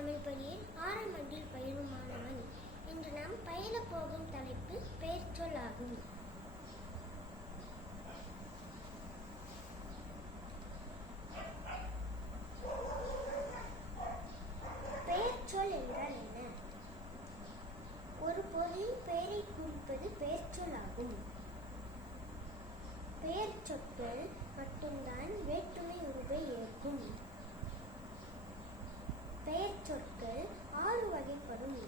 தமிழ் பள்ளியில் 6ஆம் ஆண்டில் பயிலும் மாணவன். இன்று நாம் பயிலப் போகும் தலைப்பு பெயர்ச்சொல் ஆகும். பெயர்ச்சொல் என்றால் என்ன? ஒரு பொருளின் பெயரை குறிப்பது பெயர்ச்சொல் ஆகும். பெயர்ச்சொற்கள் மட்டும்தான் வேற்றுமை உருவை ஏற்கும். பெயர்ச்சொற்கள் 6 வகைப்படும்.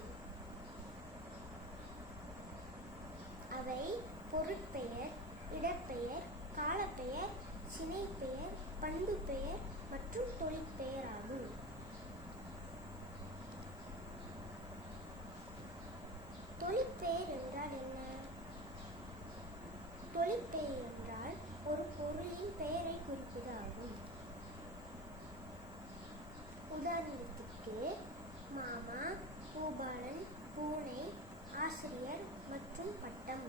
அவை பொருட்பெயர், இடப்பெயர், காலப்பெயர், சினைப்பெயர், பண்பு பெயர் மற்றும் தொழிற்பெயர் ஆகும். தொழிற்பெயர் என்றால் என்ன? தொழிற்பெயர் என்றால் ஒரு பொருளின் பெயரை குறிப்பது ஆகும். உதாரணத்திற்கு மாமா, பூபாலன், பூனை, ஆசிரியர் மற்றும் பட்டம்.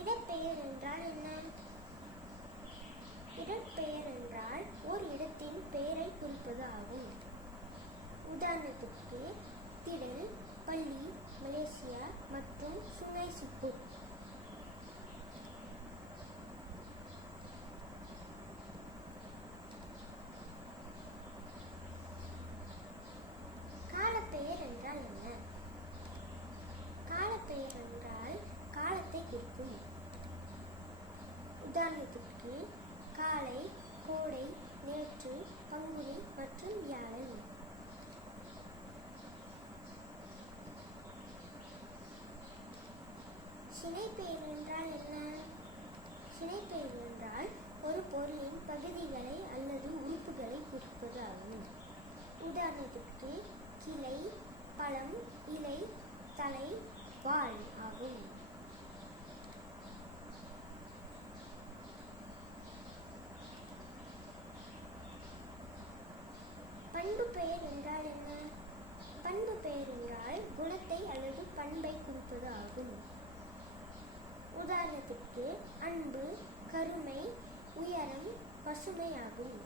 இடப்பெயர் என்றால் என்ன? இடப்பெயர் என்றால் ஓர் இடத்தின் பெயரை குறிப்பது ஆகும். உதாரணத்திற்கு திடல், பள்ளி, மலேசியா மற்றும் சுங்கை சிப்பூர். காலப்பெயர் என்றால் என்ன? காலப்பெயர் என்றால் காலத்தை குறிக்கும். உதாரணத்திற்கு காலை, கோடை, நேற்று, பங்குனி மற்றும் வியாழன். சினைப்பெயர் என்றால் என்ன? சினைப்பெயர் என்றால் ஒரு பொருளின் பகுதிகளை அல்லது உறுப்புகளை குறிப்பது ஆகும். உதாரணத்திற்கு கிளை, பழம், இலை, தலை, வால் ஆகும். பண்பு பெயர் என்றால் என்ன? பண்பு பெயர் என்றால் குணத்தை அல்லது பண்பை குறிப்பது ஆகும். உதாரணத்திற்கு அன்பு, கருணை, உயரம், பசுமை ஆகும்.